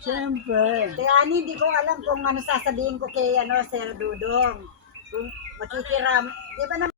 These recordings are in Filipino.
Siyempre. Kaya hindi ko alam kung ano sasabihin ko kay Sir Dudong. Kung makikiram. Di ba naman?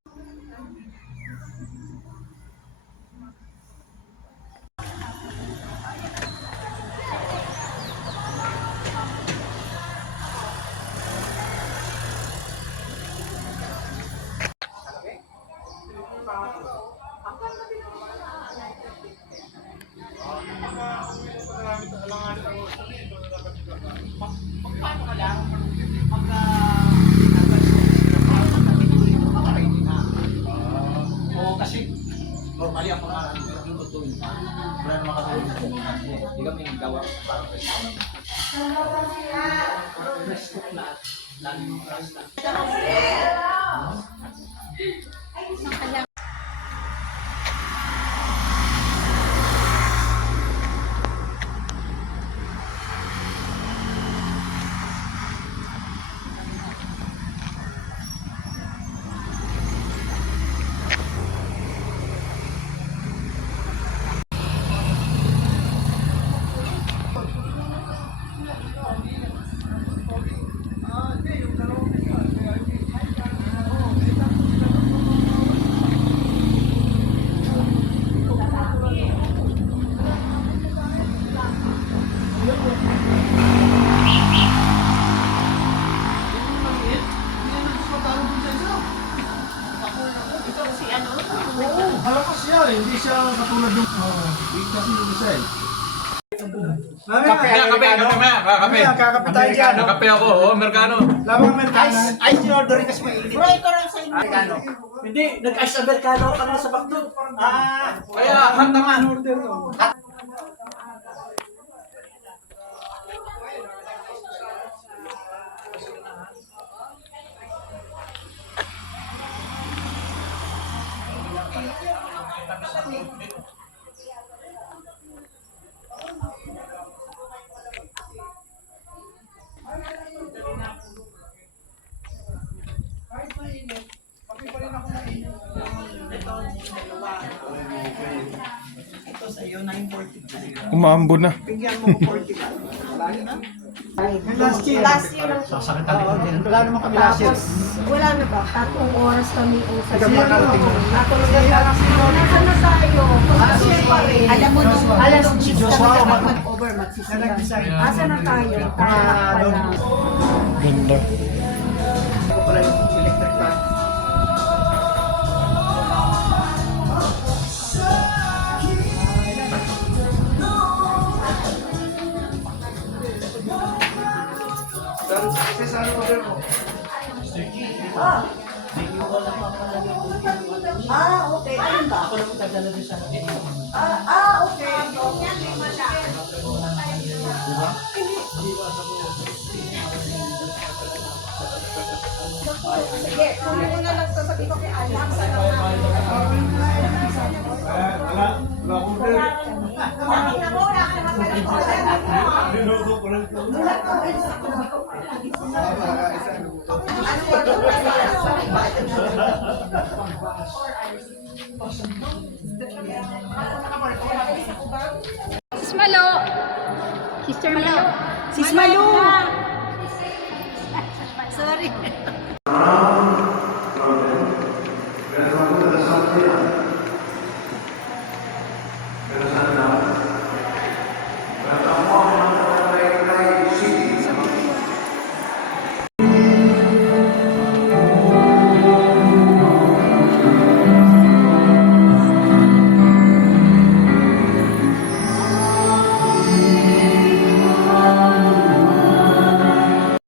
Normally ang mga lutuin pa. Wala naman katulong sa mga hindi kami gawa para sa restaurant. Restaurant na lagi yung restaurant. Malakas siya eh, hindi siya katulad ng kasi yung isa eh. Kape. Kakape tayo dyan. Kape ako, Amerikano. Lamang Amerikano. Ice in order kasi mainit. Bro, ito rin sa inyo. Amerikano. Hindi, nag-ice Amerikano ka na sa bakdo. Kaya, hot naman. Ito sa iyo, 940. Umaambo na. Bigyan mo ko 40 ka. Last year. Last year lang. Sasakit ang ito. Wala naman kami last year. Wala na ba? 3 oras kami usap. Ikaw makarating mo. Natulog na lang si Mona. Nasaan na tayo? Alam mo nung alas 10 kami mag-over magsisiyan. Asa na tayo? Tayo na pala. Ganda. Ako pala yung electric fan. Sa ano ba mo? Okay. Ayun ba? Ako lang magdadala din sa akin. Okay. Sige, kunin mo na lang sasabihin ko kay Alex. Wala akong order. Niluto ko lang ito. Sis Malo. Sister Malo. Sis Malu!